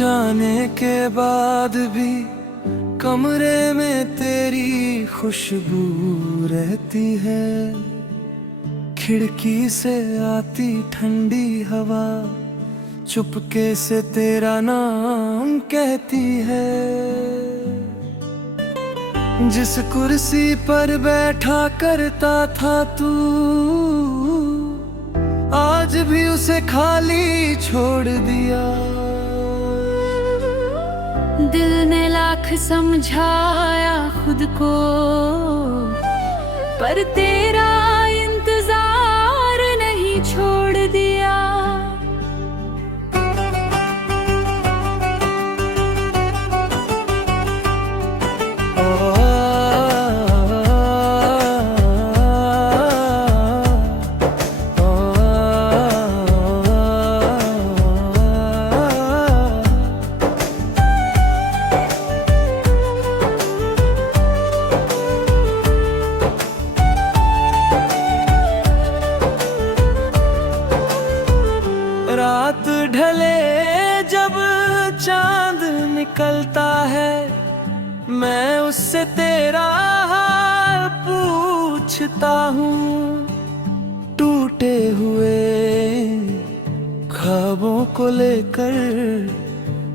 जाने के बाद भी कमरे में तेरी खुशबू रहती है। खिड़की से आती ठंडी हवा चुपके से तेरा नाम कहती है। जिस कुर्सी पर बैठा करता था तू, आज भी उसे खाली छोड़ दिया। दिल ने लाख समझाया खुद को, पर तेरा इंतजार नहीं छोड़ दिया। रात ढले जब चांद निकलता है, मैं उससे तेरा हाल पूछता हूँ। टूटे हुए ख्वाबों को लेकर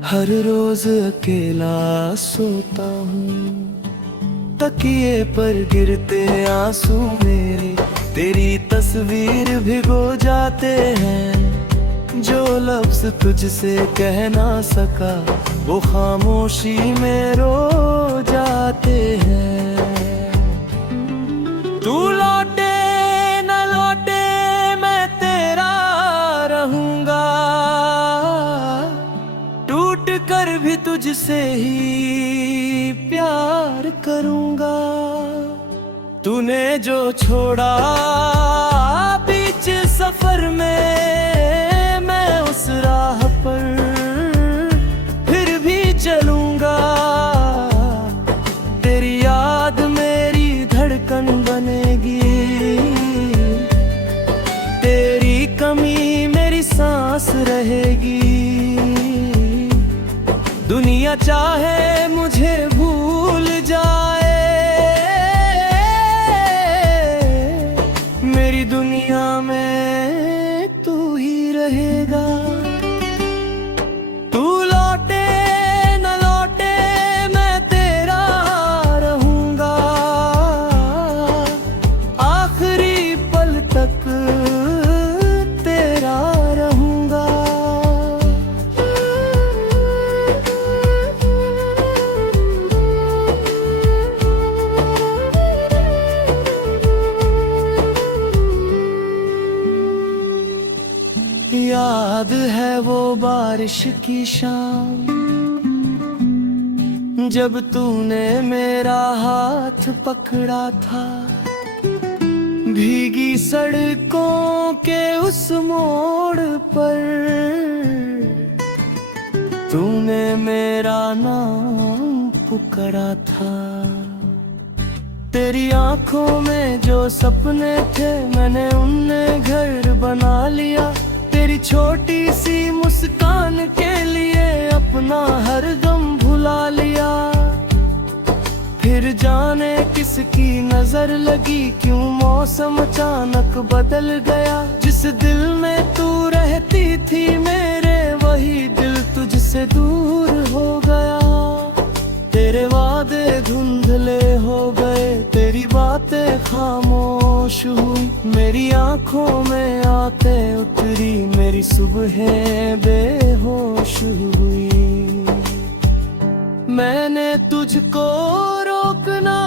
हर रोज अकेला सोता हूँ। तकिए पर गिरते आंसू मेरे तेरी तस्वीर भिगो जाते हैं। जो लफ्ज तुझसे कह ना सका वो खामोशी में रो जाते हैं। तू लौटे न लौटे मैं तेरा रहूंगा, टूट कर भी तुझसे ही प्यार करूंगा। तूने जो छोड़ा बीच सफर में, उस राह पर फिर भी चलूंगा। तेरी याद मेरी धड़कन बनेगी, तेरी कमी मेरी सांस रहेगी। दुनिया चाहे मुझे भूल जाए, मेरी दुनिया में तू ही रहेगा। याद है वो बारिश की शाम, जब तूने मेरा हाथ पकड़ा था। भीगी सड़कों के उस मोड़ पर तूने मेरा नाम पुकारा था। तेरी आंखों में जो सपने थे मैंने उनने घर बना लिया। तेरी छोटी सी मुस्कान के लिए अपना हर गम भुला लिया। फिर जाने किसकी नजर लगी, क्यों मौसम अचानक बदल गया। जिस दिल में तू रहती थी मेरे, वही दिल तुझसे दूर हो गया। तेरे वादे धुंधले हो गए, तेरी बातें खामोश हुई। मेरी आंखों में आते उतरी मेरी सुबह बेहोश हुई। मैंने तुझको रोकना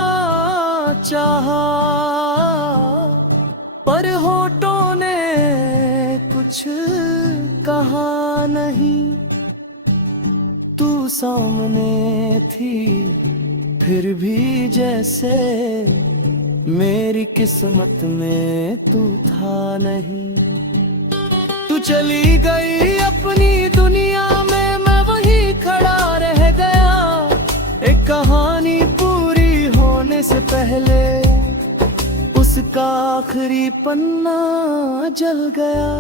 चाहा, पर होठों ने कुछ कहा नहीं। तू सामने थी फिर भी जैसे मेरी किस्मत में तू था नहीं। तू चली गई अपनी दुनिया में, मैं वहीं खड़ा रह गया। एक कहानी पूरी होने से पहले उसका उसका आखिरी पन्ना जल गया।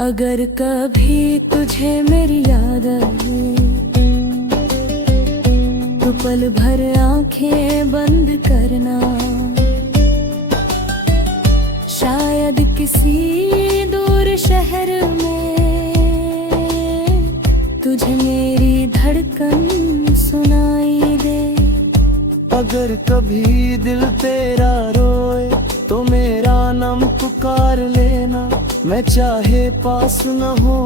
अगर कभी तुझे मेरी याद आए तो पल भर आंखें बंद करना। शायद किसी दूर शहर में तुझे मेरी धड़कन सुनाई दे। अगर कभी दिल तेरा रोए तो मेरा नाम पुकार लेना। मैं चाहे पास न हो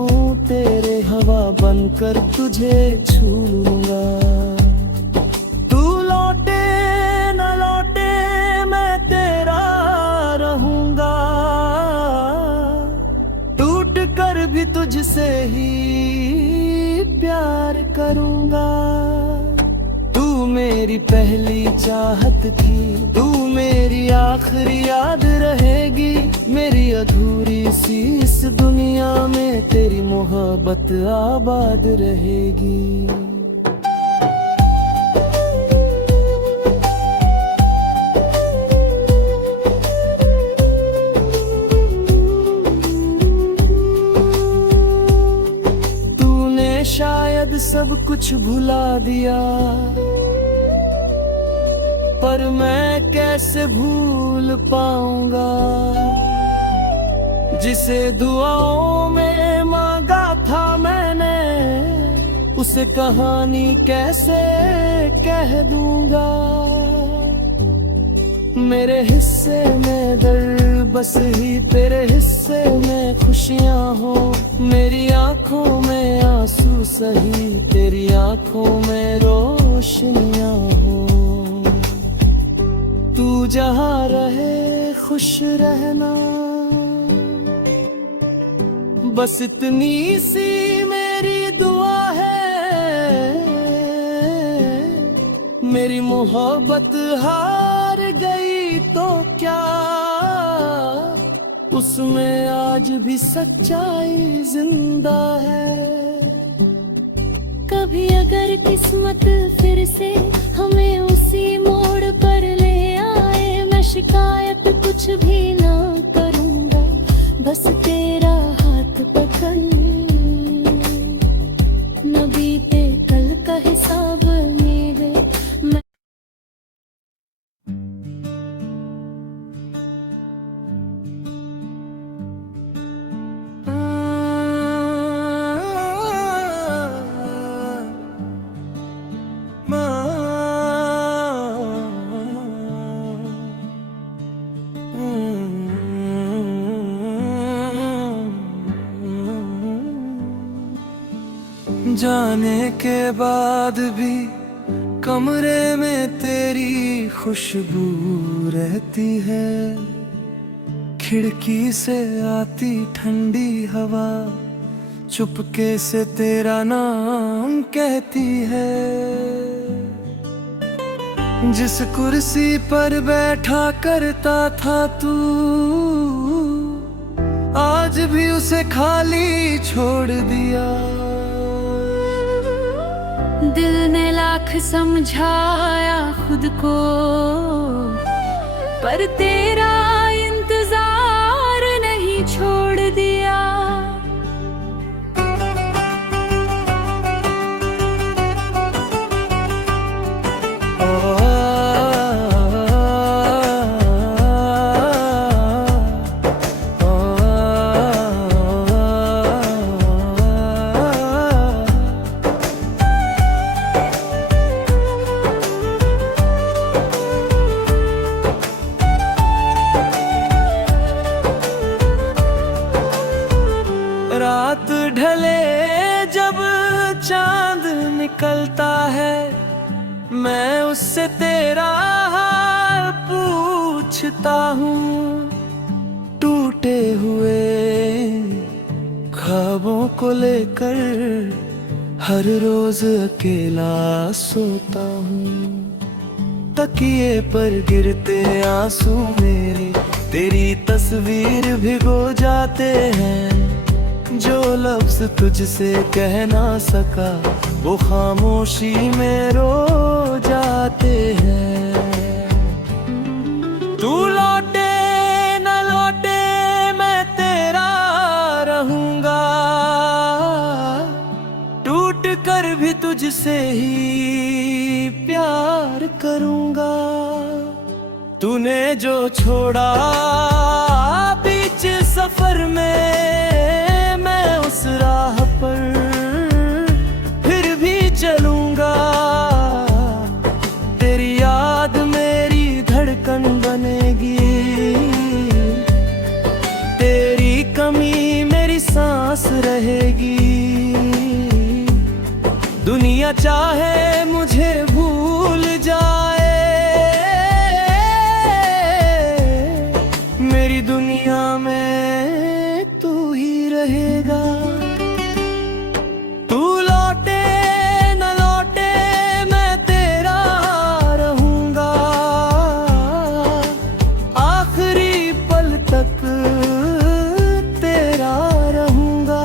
तेरे हवा बनकर तुझे छू लूंगा। तू लौटे न लौटे मैं तेरा रहूंगा। टूट कर भी तुझसे ही प्यार करूंगा। तू मेरी पहली चाहत थी, तू मेरी आखिरी याद रहेगी। मेरी अधूरी सी इस दुनिया में तेरी मोहब्बत आबाद रहेगी। तूने शायद सब कुछ भुला दिया, पर मैं कैसे भूल पाऊंगा जिसे दुआओं में मांगा था मैंने। उसे कहानी कैसे कह दूंगा। मेरे हिस्से में दर्द बस ही तेरे हिस्से में खुशियां हो। मेरी आंखों में आंसू सही तेरी आंखों में रोशनियां हो। तू जहाँ रहे खुश रहना, बस इतनी सी मेरी दुआ है। मेरी मोहब्बत हार गई तो क्या, उसमें आज भी सच्चाई जिंदा है। कभी अगर किस्मत फिर से हमें उसी मोड़ पर ले आए, मैं शिकायत कुछ भी ना करूँगा, बस तेरा हाथ पकड़। न बीते कल का हिसाब मेरे जाने के बाद भी कमरे में तेरी खुशबू रहती है। खिड़की से आती ठंडी हवा चुपके से तेरा नाम कहती है। जिस कुर्सी पर बैठा करता था तू, आज भी उसे खाली छोड़ दिया। दिल ने लाख समझाया खुद को, पर तेरा इंतजार नहीं छोड़ दिया। रात ढले जब चांद निकलता है, मैं उससे तेरा हाल पूछता हूँ। टूटे हुए ख्वाबों को लेकर हर रोज अकेला सोता हूँ। तकिए पर गिरते आंसू मेरे तेरी तस्वीर भिगो जाते हैं। जो लफ्ज तुझसे कह ना सका वो खामोशी में रो जाते हैं। तू लौटे न लौटे मैं तेरा रहूंगा। तुझसे ही प्यार करूंगा। तूने जो छोड़ा बीच सफर में, मैं उस राह पर फिर भी चलूंगा। तेरी याद मेरी धड़कन बनेगी, तेरी कमी मेरी सांस रहेगी। दुनिया चाहे मुझे भूल जाए, मेरी दुनिया में तू ही रहेगा। तू लौटे न लौटे मैं तेरा रहूंगा, आखिरी पल तक तेरा रहूंगा।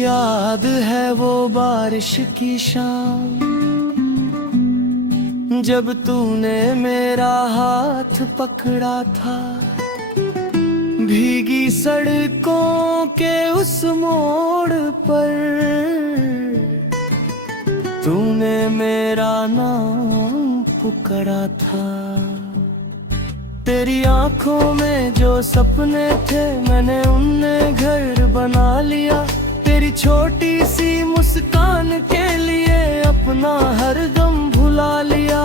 याद है वो बारिश की शाम, जब तूने मेरा हाथ पकड़ा था। भीगी सड़कों के उस मोड़ पर तूने मेरा नाम पुकारा था। तेरी आंखों में जो सपने थे, मैंने उनने घर बना लिया। तेरी छोटी सी मुस्कान के लिए अपना हर गम भुला लिया।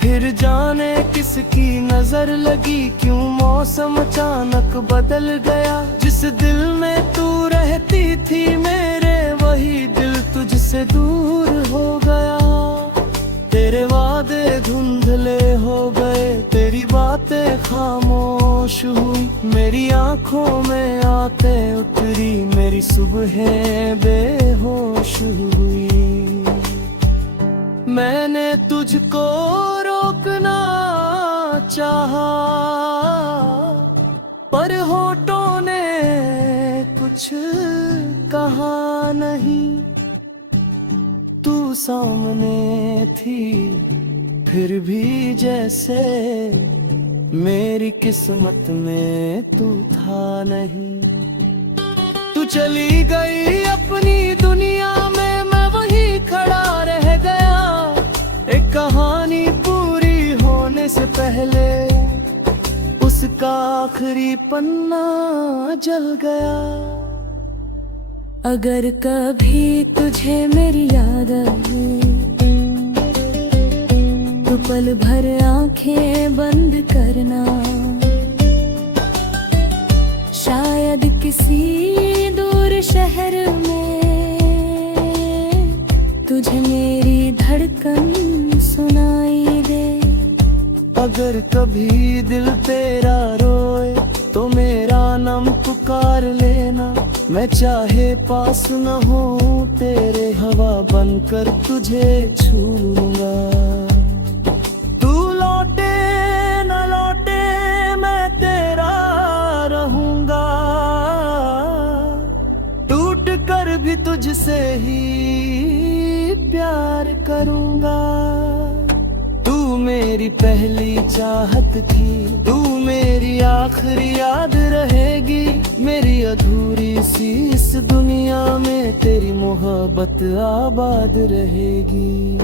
फिर जाने किसकी नजर लगी, क्यों मौसम अचानक बदल गया। जिस दिल में तू रहती थी मेरे, वही दिल तुझसे दूर हो गया। तेरे वादे धुंधले हो गए, तेरी बातें खामोश हुई। मेरी आंखों में आते उतरी मेरी सुबहें बेहोश हुई। मैंने तुझको रोकना चाहा, पर होठों ने कुछ कहा नहीं। तू सामने थी फिर भी जैसे मेरी किस्मत में तू था नहीं। तू चली गई अपनी दुनिया में, मैं वहीं खड़ा रह गया। एक कहानी पूरी होने से पहले उसका आखिरी पन्ना जल गया। अगर कभी तुझे मेरी याद आए, तो पल भर आंखें बंद करना। शायद किसी दूर शहर में तुझे मेरी धड़कन सुनाई दे। अगर कभी दिल तेरा रोए, तो मेरा नाम पुकार लेना। मैं चाहे पास न हो, तेरे हवा बनकर तुझे छू लूंगा। तू लौटे न लौटे मैं तेरा रहूंगा, टूट कर भी तुझसे ही प्यार करूंगा। तू मेरी पहली चाहत थी, तू मेरी आखिरी याद रहेगी। मेरी अधूरी सी इस दुनिया में तेरी मोहब्बत आबाद रहेगी।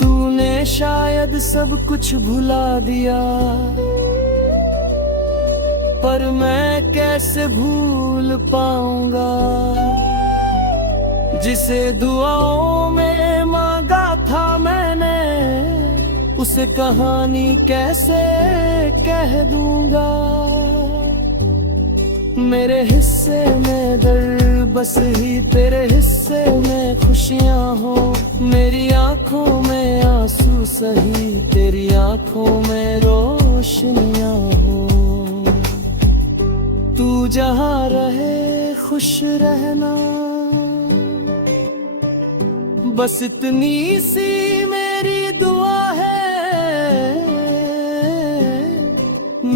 तूने शायद सब कुछ भुला दिया, पर मैं कैसे भूल पाऊंगा। जिसे दुआओं में मांगा था मैंने, उसे कहानी कैसे कह दूंगा। मेरे हिस्से में दर्द बस ही तेरे हिस्से में खुशियां हो। मेरी आंखों में आंसू सही तेरी आंखों में रोशनियां हो। तू जहाँ रहे खुश रहना, बस इतनी सी मेरी दुआ है।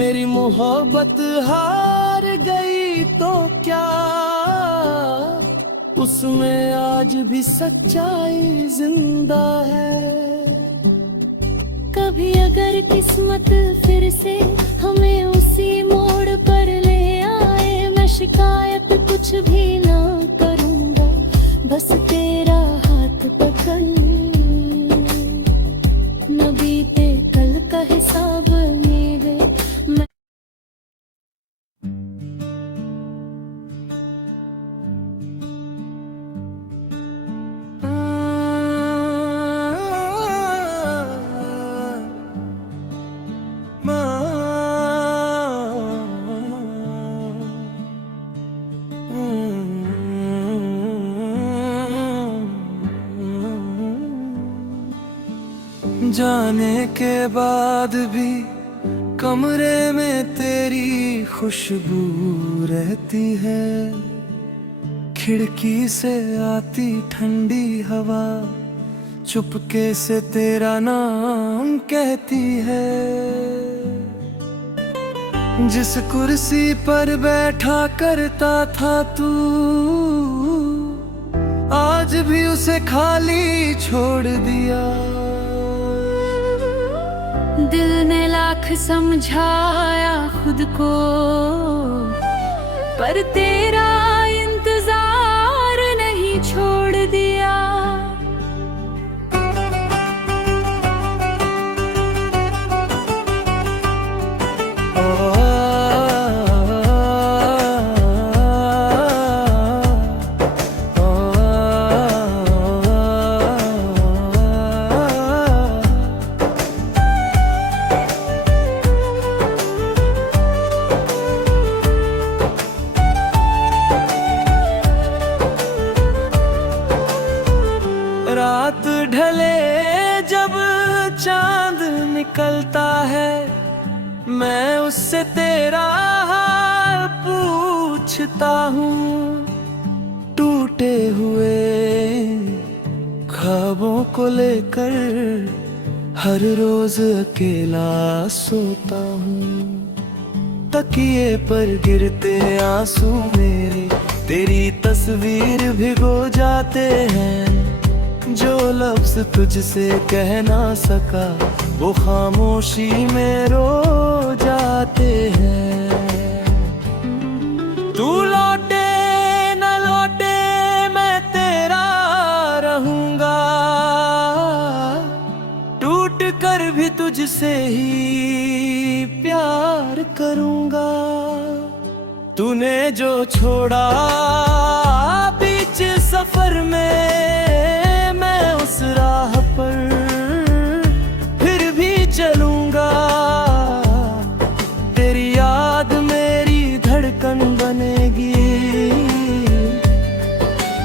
मेरी मोहब्बत हार गई तो क्या, उसमें आज भी सच्चाई जिंदा है। कभी अगर किस्मत फिर से हमें उसी मोड़ पर ले आए, मैं शिकायत कुछ भी ना करूँगा, बस तेरा हाथ पकड़। न बीते कल का हिसाब मेरे मैं जाने के बाद भी कमरे में तेरी खुशबू रहती है, खिड़की से आती ठंडी हवा चुपके से तेरा नाम कहती है। जिस कुर्सी पर बैठा करता था तू, आज भी उसे खाली छोड़ दिया। दिल ने लाख समझाया खुद को, पर तेरा इंतजार नहीं छोड़ दिया। रात ढले जब चांद निकलता है, मैं उससे तेरा हाल पूछता हूँ। टूटे हुए ख्वाबों को लेकर हर रोज अकेला सोता हूँ। तकिए पर गिरते आंसू मेरे तेरी तस्वीर भिगो जाते हैं। जो लफ्ज तुझसे कह ना सका वो खामोशी में रो जाते हैं। तू लौटे न लौटे मैं तेरा रहूंगा, टूट कर भी तुझसे ही प्यार करूंगा। तूने जो छोड़ा बीच सफर में, राह पर फिर भी चलूंगा। तेरी याद मेरी धड़कन बनेगी,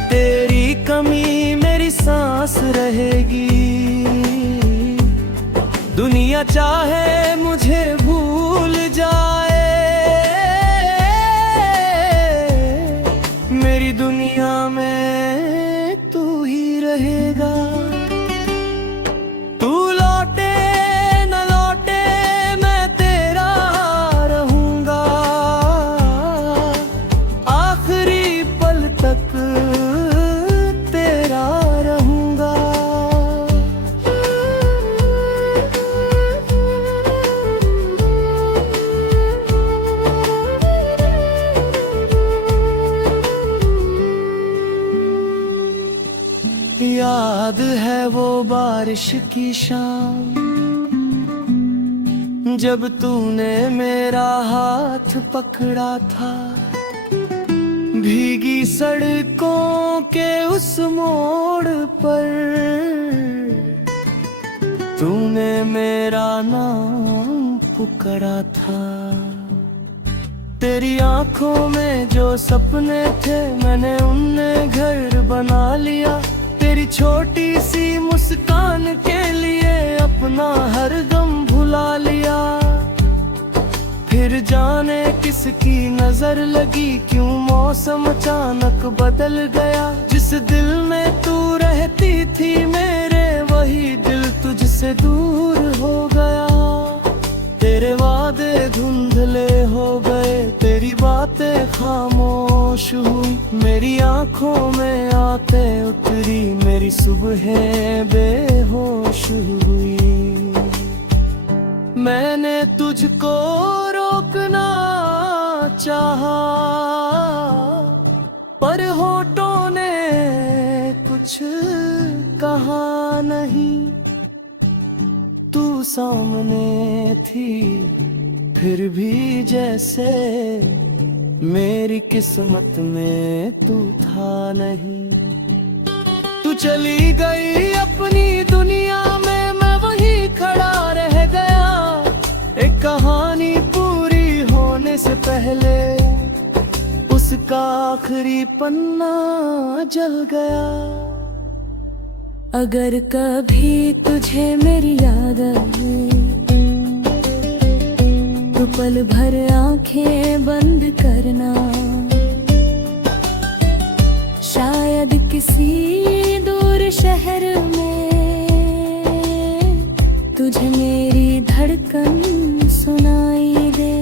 तेरी कमी मेरी सांस रहेगी। दुनिया चाहे मुझे भूल जाए, मेरी दुनिया में तू ही रहेगा। याद है वो बारिश की शाम, जब तूने मेरा हाथ पकड़ा था। भीगी सड़कों के उस मोड़ पर तूने मेरा नाम पुकारा था। तेरी आंखों में जो सपने थे मैंने उनने घर बना लिया। तेरी छोटी सी मुस्कान के लिए अपना हर गम भुला लिया। फिर जाने किसकी नजर लगी, क्यों मौसम अचानक बदल गया। जिस दिल में तू रहती थी मेरे, वही दिल तुझसे दूर हो गया। तेरे वादे धुंधले हो गए, तेरी बातें खामोश हुई, मेरी आंखों में आते उतरी, मेरी सुबह बेहोश हुई। मैंने तुझको रोकना चाहा, पर होठों ने कुछ कहा नहीं। तू सामने थी फिर भी जैसे मेरी किस्मत में तू था नहीं। तू चली गई अपनी दुनिया में, मैं वहीं खड़ा रह गया। एक कहानी पूरी होने से पहले उसका आखिरी पन्ना जल गया। अगर कभी तुझे मेरी याद आए तो पल भर आंखें बंद करना। शायद किसी दूर शहर में तुझे मेरी धड़कन सुनाई दे।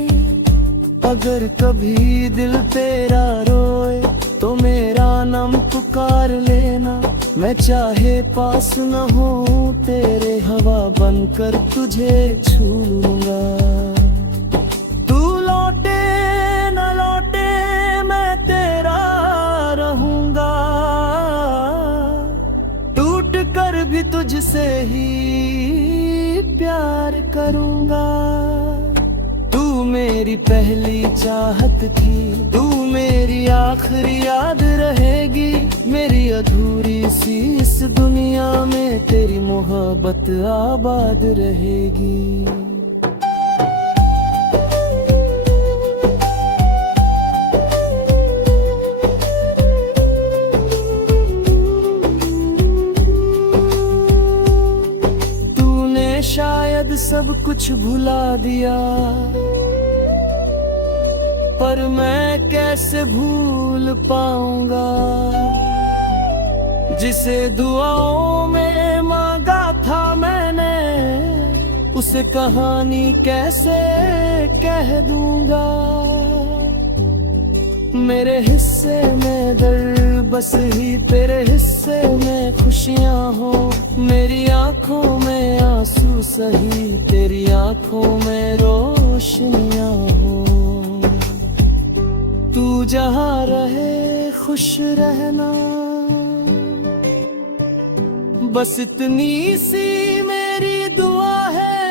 अगर कभी दिल तेरा रोए तो मेरा नाम पुकार लेना। मैं चाहे पास न हो तेरे हवा बनकर तुझे छू लूंगा। तू लौटे न लौटे मैं तेरा रहूंगा। टूट कर भी तुझसे ही प्यार करूंगा। तू मेरी पहली चाहत थी, तू मेरी आखिरी याद रहेगी। मेरी अधूरी सी इस दुनिया में तेरी मोहब्बत आबाद रहेगी। तूने शायद सब कुछ भुला दिया, पर मैं कैसे भूल पाऊंगा जिसे दुआओं में मांगा था मैंने। उसे कहानी कैसे कह दूंगा। मेरे हिस्से में दर्द बस ही तेरे हिस्से में खुशियां हो। मेरी आंखों में आंसू सही तेरी आंखों में रोशनियां हो। तू जहाँ रहे खुश रहना, बस इतनी सी मेरी दुआ है।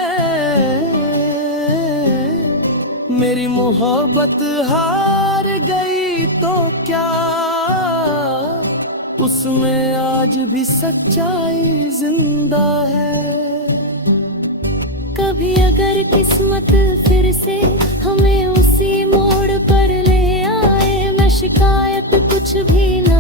मेरी मोहब्बत हार गई तो क्या, उसमें आज भी सच्चाई जिंदा है। कभी अगर किस्मत फिर से हमें उसी मोड़ पर ले आए, मैं शिकायत कुछ भी न